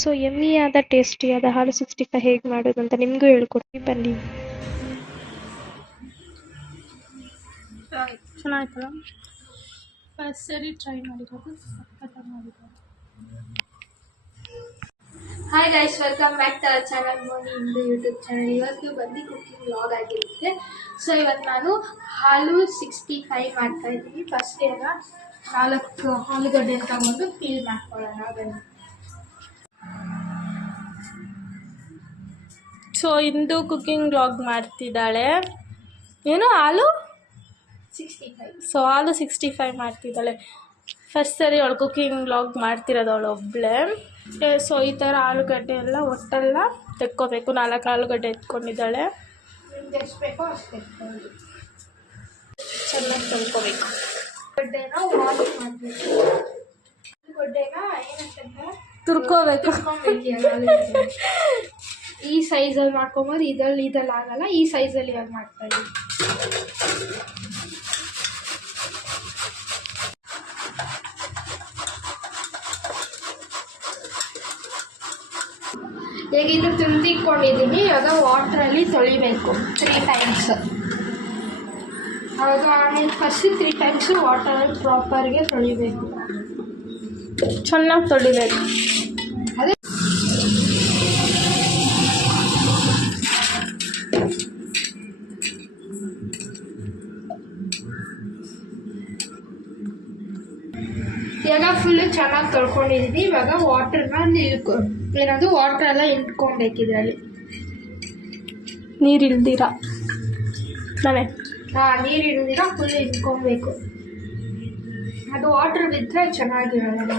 So ಯಮ್ಮಿಯಾದ ಟೇಸ್ಟಿಯಾದ ಹಾಲು 65 ಹೇಗೆ ಮಾಡೋದು ಅಂತ ನಿಮಗೂ ಹೇಳ್ಕೊಡ್ತೀವಿ, ಬನ್ನಿ. ಚೆನ್ನಾಗಿತ್ತಲ್ಲ, ಫಸ್ಟ್ ಸರಿ ಟ್ರೈ ಮಾಡಿರೋದು, ಸಖತ್ತಾಗಿ ಮಾಡಿರೋದು. Hi guys, welcome back to our channel Moni Indu YouTube channel. ಇವತ್ತು ಬಂದು ಕುಕಿಂಗ್ ವ್ಲಾಗ್ ಆಗಿರುತ್ತೆ. ಸೊ ಇವತ್ತು ನಾನು ಹಾಲು 65 ಮಾಡ್ತಾ ಇದ್ದೀನಿ. ಫಸ್ಟ್ ಈಗ 4 ಆಲೂಗಡ್ಡೆ ತಗೊಂಡು ಪೀಲ್ ಮಾಡ್ಕೊಳ್ಳೋಣ ಅದನ್ನು. ಸೊ ಇಂದು ಕುಕಿಂಗ್ ವ್ಲಾಗ್ ಮಾಡ್ತಿದ್ದಾಳೆ. ಏನು ಹಾಲು 65. ಸೊ ಹಾಲು 65 ಮಾಡ್ತಿದ್ದಾಳೆ. ಫಸ್ಟ್ ಸರಿ ಅವಳು ಕುಕಿಂಗ್ ವ್ಲಾಗ್ ಮಾಡ್ತಿರೋದು ಅವಳು ಒಬ್ಬಳೇ. ಸೊ ಈ ಥರ ಆಲೂಗಡ್ಡೆ ಎಲ್ಲ ಒಟ್ಟೆಲ್ಲ ತೆಕ್ಕೋಬೇಕು. 4 ಆಲೂಗಡ್ಡೆ ಎತ್ಕೊಂಡಿದ್ದಾಳೆ. ಎಷ್ಟು ಬೇಕೋ ಅಷ್ಟು ಎತ್ಕೊಂಡು ಚೆನ್ನಾಗಿ ತೊಳ್ಕೊಬೇಕು. ಗಡ್ಡೆನ ವಾಶ್ ಮಾಡಬೇಕು. ಆಲೂಗಡ್ಡೆನ ಏನಂತಂದ್ರೆ ತುರ್ಕೋಬೇಕು. ಈ ಸೈಜಲ್ಲಿ ಮಾಡ್ಕೊಬೋದು, ಇದರಲ್ಲಿ ಆಗಲ್ಲ. ಈ ಸೈಜಲ್ಲಿ ಇವಾಗ ಮಾಡ್ತಾ ಇದ್ದೀವಿ. ಹೇಗಿದ್ದು ತುಂಬಿಕೊಂಡಿದ್ದೀನಿ. ಇವಾಗ ವಾಟ್ರಲ್ಲಿ ತೊಳಿಬೇಕು 3 ಟೈಮ್ಸ್. ಆವಾಗ ಫಸ್ಟ್ 3 ಟೈಮ್ಸ್ ವಾಟರಲ್ಲಿ ಪ್ರಾಪರ್ಗೆ ತೊಳಿಬೇಕು, ಚೆನ್ನಾಗಿ ತೊಳಿಬೇಕು. ಅದೇ ಇವಾಗ ಫುಲ್ಲು ಚೆನ್ನಾಗಿ ತೊಳ್ಕೊಂಡಿದ್ದೀನಿ. ಇವಾಗ ವಾಟರ್ನ ಏನದು ವಾಟರ್ ಎಲ್ಲ ಇಟ್ಕೊಬೇಕು. ಇದರಲ್ಲಿ ನೀರು ಇಲ್ದಿರ ನೀರು ಇಲ್ದಿರ ಫುಲ್ ಇಟ್ಕೊಬೇಕು. ಅದು ವಾಟರ್ ಬಿದ್ದರೆ ಚೆನ್ನಾಗಿರಲ್ಲ.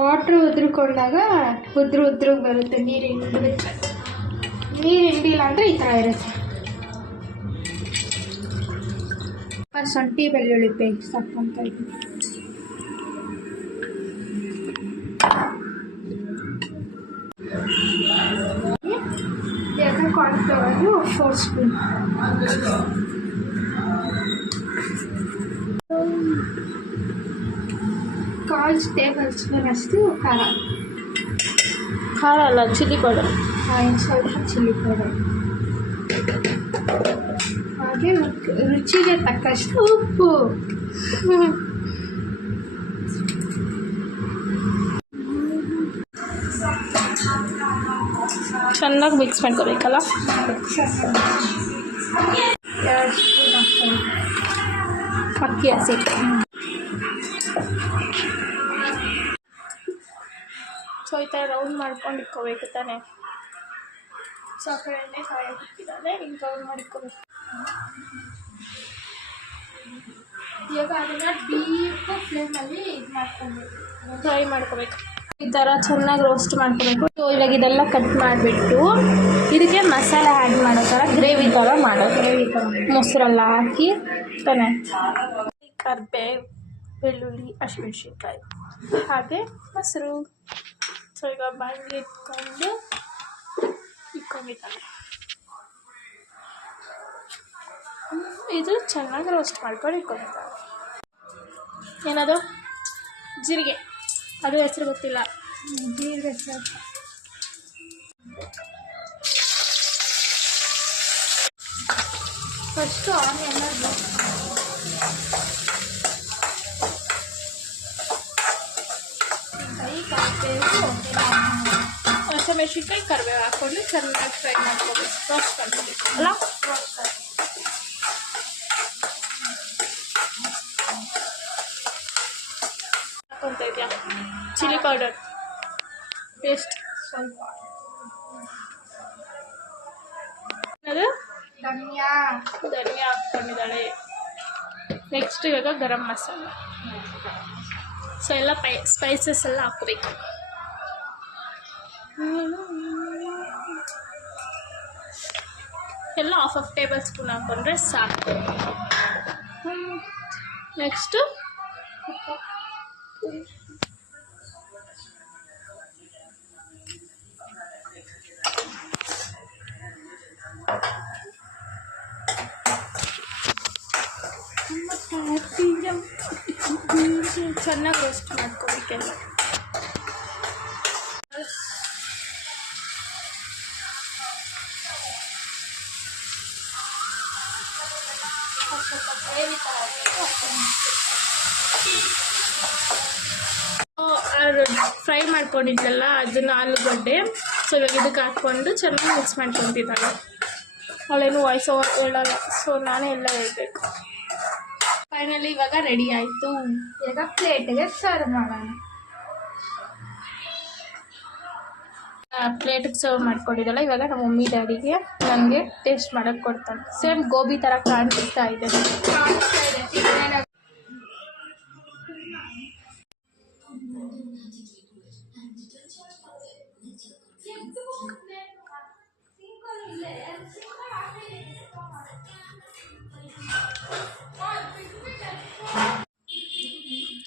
ವಾಟ್ರ್ ಉದ್ರಿಕೊಂಡಾಗ ಉದ್ರಿಗೆ ಬರುತ್ತೆ. ನೀರು ಹಿಂಡಿಲ್ಲ ಅಂದರೆ ಈ ಥರ ಇರುತ್ತೆ. ಶುಂಠಿ ಬೆಳ್ಳುಳ್ಳಿ ಪೇಸ್ಟ್ ಹಾಕ್ಕೊತಾ ಇದ್ದೀನಿ. ಎರಡು ಕಾರ್ನ್ಫ್ಲವರು 4 ಸ್ಪೂನ್. ಕಾಲ್ ಟೇಬಲ್ ಸ್ಪೂನ್ ಅಷ್ಟು ಖಾರ ಅಲ್ಲ, ಚಿಲ್ಲಿ ಪೌಡರ್. ಸ್ವಲ್ಪ ಚಿಲ್ಲಿ ಪೌಡರ್. ಹಾಗೆ ರುಚಿಗೆ ತಕ್ಕಷ್ಟು ಉಪ್ಪು. ಚೆನ್ನಾಗಿ ಮಿಕ್ಸ್ ಮಾಡ್ಕೋಬೇಕಲ್ಲ. 2 ಸ್ಪೂನ್ ಅಕ್ಕಿ ಹಸಿ. ಸೊ ಈ ಥರ ರೌಂಡ್ ಮಾಡ್ಕೊಂಡು ಇಟ್ಕೋಬೇಕು ತಾನೆ. ಸೊ ಆ ಕಡೆ ಎಣ್ಣೆ ಕಾಯಕ್ಕೆ ಇಟ್ಟಿದ್ದಾನೆ, ಹಿಂಗೆ ರೌಂಡ್ ಮಾಡಿಟ್ಕೋಬೇಕು. ಇವಾಗ ಅದನ್ನು ಡೀಪ್ ಫ್ಲೇಮಲ್ಲಿ ಫ್ರೈ ಮಾಡ್ಕೋಬೇಕು. ಈ ಥರ ಚೆನ್ನಾಗಿ ರೋಸ್ಟ್ ಮಾಡ್ಕೋಬೇಕು. ಸೊ ಇವಾಗ ಇದೆಲ್ಲ ಕಟ್ ಮಾಡಿಬಿಟ್ಟು ಇದಕ್ಕೆ ಮಸಾಲೆ ಆ್ಯಡ್ ಮಾಡೋ ಥರ ಗ್ರೇವಿ ಥರ ಮೊಸರೆಲ್ಲ ಹಾಕಿ ತಾನೆ. ಕರಿಬೇವು, ಬೆಳ್ಳುಳ್ಳಿ, ಹಸಿಮೆಣ್ಸಿನ್ಕಾಯಿ ಹಾಗೆ ಮೊಸರು. ಸೊ ಈಗ ಬಾಣಲಿ ಇಟ್ಕೊಂಡಿದ್ದಾನೆ. ಇದು ಚೆನ್ನಾಗಿ ರೋಸ್ಟ್ ಮಾಡ್ಕೊಂಡು ಇಟ್ಕೊಂಡಿದ್ದಾನೆ. ಏನದು ಜೀರಿಗೆ, ಅದು ಹೆಸರು ಗೊತ್ತಿಲ್ಲ. ಜೀರಿಗೆ ಹೆಸರು ಫಸ್ಟು ಆನಿಯನ್ನ ಹಸಿಮೆಣ್ಸಿನ್ಕಾಯಿ ಕರಿಬೇವು ಹಾಕ್ಕೊಂಡು ಚೆನ್ನಾಗಿ ಫ್ರೈ ಮಾಡ್ಕೋಬೇಕು. ರೋಸ್ಟ್ ಮಾಡ್ಕೋಬೇಕು ಅಲ್ಲ. ಹಾಕ್ಕೊತಾ ಇದೆಯಾ ಚಿಲ್ಲಿ ಪೌಡರ್ ಪೇಸ್ಟ್ ಸ್ವಲ್ಪ. ಅದು ಧನಿಯಾ ಹಾಕ್ಕೊಂಡಿದ್ದಾಳೆ. ನೆಕ್ಸ್ಟ್ ಇವಾಗ ಗರಂ ಮಸಾಲ. ಸೊ ಎಲ್ಲ ಸ್ಪೈಸಸ್ ಎಲ್ಲ ಹಾಕ್ಬೇಕು. ಎಲ್ಲ ಹಾಫ್ ಟೇಬಲ್ ಸ್ಪೂನ್ ಹಾಕ್ಕೊಂಡ್ರೆ ಸಾಕು. ನೆಕ್ಸ್ಟು ಚೆನ್ನಾಗಿ ರೋಸ್ಟ್ ಮಾಡ್ಕೋಬೇಕೆಲ್ಲ. ಫ್ರೈ ಮಾಡ್ಕೊಂಡಿದ್ದಲ್ಲ ಅದನ್ನು ಆಲೂಗಡ್ಡೆ ಸೊ ಇವಾಗ ಇದಕ್ಕೆ ಹಾಕ್ಕೊಂಡು ಚೆನ್ನಾಗಿ ಮಿಕ್ಸ್ ಮಾಡ್ಕೊತಿದ್ದಾಳೆ. ಅವಳೇನು ವಾಯ್ಸ್ ಓವರ್ ಹೇಳಲ್ಲ, ಸೊ ನಾನೇ ಎಲ್ಲ ಹೇಳ್ಬೇಕು. ಫೈನಲಿ ಇವಾಗ ರೆಡಿ ಆಯಿತು. ಈಗ ಪ್ಲೇಟಿಗೆ ಸರ್ವ್ ಮಾಡೋಣ. ಪ್ಲೇಟಿಗೆ ಸರ್ವ್ ಮಾಡ್ಕೊಂಡಿದ್ದಾಳೆ. ಇವಾಗ ನಮ್ಮ ಮಮ್ಮಿ ಡ್ಯಾಡಿಗೆ ನನಗೆ ಟೇಸ್ಟ್ ಮಾಡೋಕ್ಕೆ ಕೊಡ್ತಾಳೆ. ಸೇಮ್ ಗೋಬಿ ಥರ ಕಾಣಿಸ್ತಾ ಇದೆ.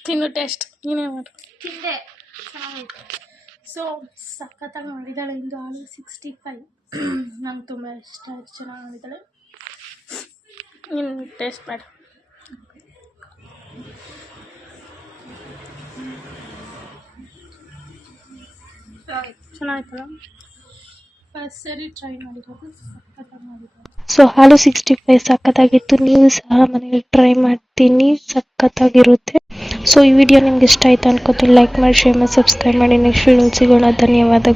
ತಿನ್ನು ಟೇಸ್ಟ್ ನೀನೇ ಮಾಡು. ತಿಂದೆ ಚೆನ್ನಾಗೈತೆ. ಸೊ ಸಖತ್ತಾಗಿ ಮಾಡಿದ್ದಾಳೆ. ಇಂದು ಆಲೂ 65 ನಂಗೆ ತುಂಬ ಇಷ್ಟ ಆಯಿತು. ಚೆನ್ನಾಗಿ ಮಾಡಿದ್ದಾಳೆ. ನೀನು ಟೇಸ್ಟ್ ಮಾಡು. ಚೆನ್ನಾಗಿತ್ತಲ್ಲ. ಫಸ್ಟ್ ಸರಿ ಟ್ರೈ ಮಾಡಿರೋದು, ಸಖತ್ತಾಗಿ ಮಾಡಿದ್ದಾರೆ. ಸೊ ಆಲೂ 65 ಸಖತ್ತಾಗಿತ್ತು. ನೀವು ಸಹ ಮನೇಲಿ ಟ್ರೈ ಮಾಡ್ತೀನಿ, ಸಖತ್ತಾಗಿರುತ್ತೆ. ಸೊ ಈ ವಿಡಿಯೋ ನಿಮ್ಗೆ ಇಷ್ಟ ಆಯ್ತು ಅನ್ಕೋತೀನಿ. ಲೈಕ್ ಮಾಡಿ, ಶೇರ್ ಮಾಡಿ, ಸಬ್ಸ್ಕ್ರೈಬ್ ಮಾಡಿ. ನೆಕ್ಸ್ಟ್ ವಿಡಿಯೋ ಸಿಗೋಣ. ಧನ್ಯವಾದ.